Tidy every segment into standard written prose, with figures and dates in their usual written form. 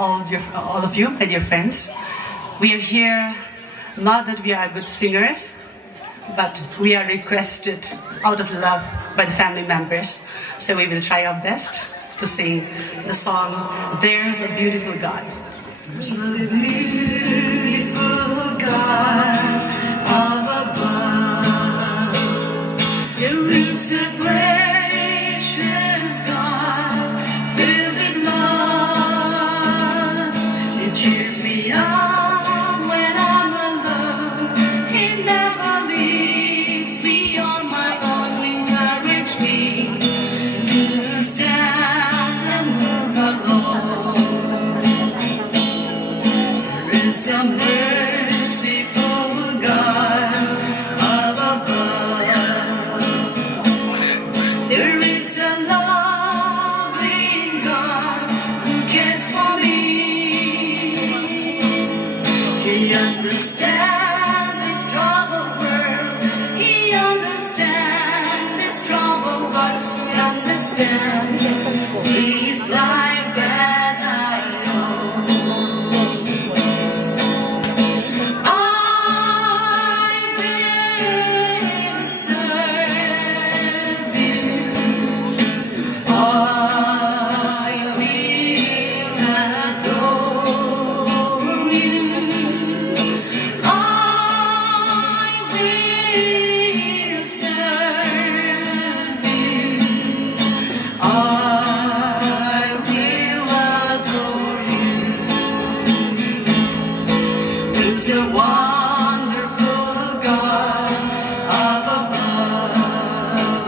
all of you, my dear friends. We are here not that we are good singers, but we are requested out of love by the family members. So we will try our best to sing the song, There's a Beautiful God. There's a beautiful God up above. There is a gracious God filled with love. It cheers me up when I'm alone. He never leaves me on my own. Encourage me to stand and move along. There is a merciful God up above. There is a loving God who cares for me. He understands this troubled world. He understands this troubled heart. He understands this life that I know. I will serve you. I will adore you. I will serve you. I will adore you. It's a wonderful God up above.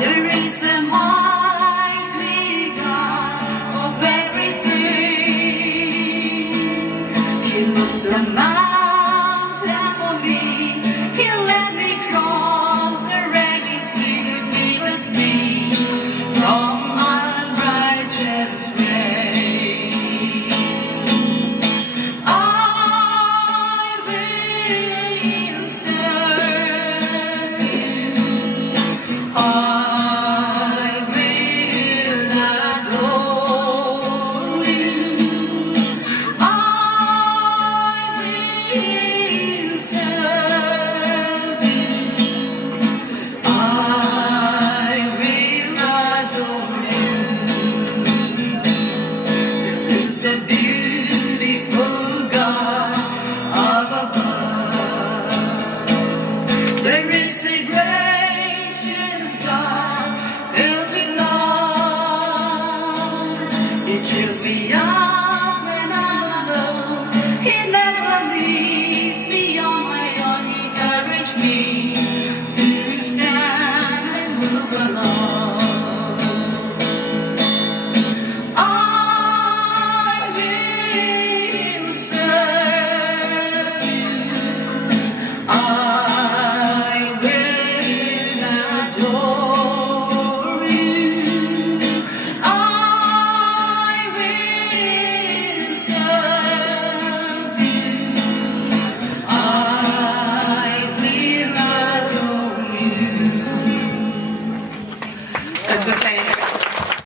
There is a mighty God of everything. He moves the mountain for me. He let me cross the raging sea to be with me from unrighteous way. I will serve you. I will adore you. I will serve you. I will adore you. There's a beautiful God up above. There is a gracious God filled with love. It cheers me up